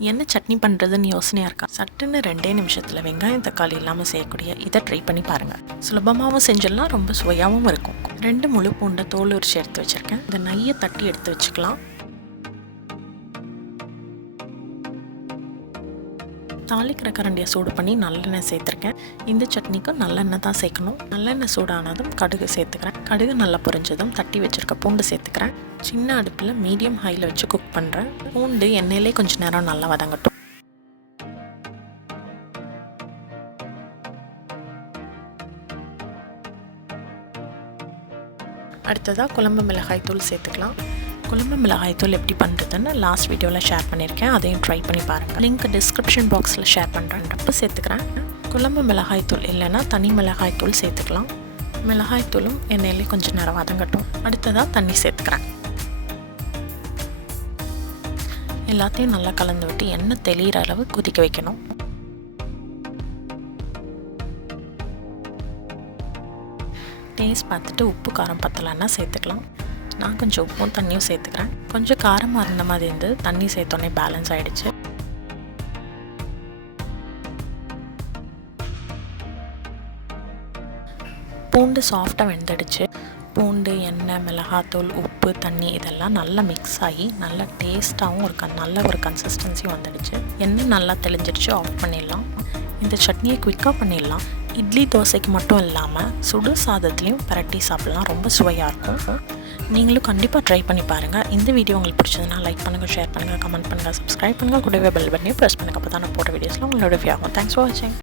என்ன சட்னி பண்ணுறதுன்னு யோசனையாக இருக்கா? சட்டுன்னு ரெண்டே நிமிஷத்தில் வெங்காயம் தக்காளி இல்லாமல் செய்யக்கூடிய இதை ட்ரை பண்ணி பாருங்கள் சுலபமாகவும் செஞ்சிடலாம் ரொம்ப சுவையாகவும் இருக்கும். ரெண்டு முழு பூண்டை தோல் உரிச்சு எடுத்து வச்சுருக்கேன். இந்த நையை தட்டி எடுத்து வச்சுக்கலாம். தாளிக்கிற கரண்டியை சூடு பண்ணி நல்லெண்ணெய் சேர்த்துருக்கேன். இந்த சட்னிக்கும் நல்லெண்ணெய் தான் சேர்க்கணும். நல்லெண்ணெய் சூடானதும் கடுகு சேர்த்துக்கிறேன். கடுகு நல்லா பொரிஞ்சதும் தட்டி வச்சுருக்க பூண்டு சேர்த்துக்கிறேன். சின்ன அடுப்பில் மீடியம் ஹையில் வச்சு குக் பண்ணுறேன் பூண்டு எண்ணெயிலே கொஞ்ச நேரம் நல்லா வதங்கட்டும். அடுத்ததாக குழம்பு மிளகாய் தூள் சேர்த்துக்கலாம். குழம்பு மிளகாய்த்தூள் எப்படி பண்ணுறதுன்னு லாஸ்ட் வீடியோவில் ஷேர் பண்ணியிருக்கேன். அதையும் ட்ரை பண்ணி பாருங்கள் லிங்க் டிஸ்கிரிப்ஷன் பாக்ஸில் ஷேர் பண்ணுறேன்றப்ப சேர்த்துக்கிறேன். குழம்பு மிளகாய்த்தூள் இல்லைன்னா தனி மிளகாய்த்தூள் சேர்த்துக்கலாம். மிளகாய் தூளும் எண்ணெயிலே கொஞ்சம் நேரம் வதங்கட்டும் அடுத்ததாக தண்ணி சேர்த்துக்கிறேன். எல்லாத்தையும் நல்லா கலந்து விட்டு எண்ணெய் தெளிகிற அளவு கொதிக்க வைக்கணும். டேஸ்ட் பார்த்துட்டு உப்பு காரம் பத்தலைன்னா சேர்த்துக்கலாம். நான் கொஞ்சம் உப்பும் தண்ணியும் சேர்த்துக்கிறேன். கொஞ்சம் காரமாக இருந்த மாதிரி இருந்து தண்ணி சேர்த்தோன்னே பேலன்ஸ் ஆகிடுச்சு பூண்டு சாஃப்டாக வெந்துடுச்சு. பூண்டு எண்ணெய் மிளகாத்தூள் உப்பு தண்ணி இதெல்லாம் நல்லா மிக்ஸ் ஆகி நல்லா டேஸ்ட்டாகவும் ஒரு நல்ல ஒரு கன்சிஸ்டன்சியும் வந்துடுச்சு. எண்ணெய் நல்லா தெளிஞ்சிடுச்சு ஆஃப் பண்ணிடலாம். இந்த சட்னியை குயிக்காக பண்ணிடலாம். இட்லி தோசைக்கு மட்டும் இல்லாமல் சுடு சாதத்துலேயும் பரட்டி சாப்பிட்லாம். ரொம்ப சுவையாக இருக்கும். நீங்களும் கண்டிப்பாக ட்ரை பண்ணி பாருங்கள் இந்த வீடியோ உங்களுக்கு பிடிச்சதுன்னா லைக் பண்ணுங்கள் ஷேர் பண்ணுங்கள் கமெண்ட் பண்ணுங்கள் சப்ஸ்கிரைப் பண்ணுங்கள் கூடவே பெல் பட்டனையும் ப்ரெஸ் பண்ணுங்கள் அப்போ தான் நான் போட்ட வீடியோஸில் உங்களோட ஆகும். தேங்க்ஸ் ஃபார் வாட்சிங்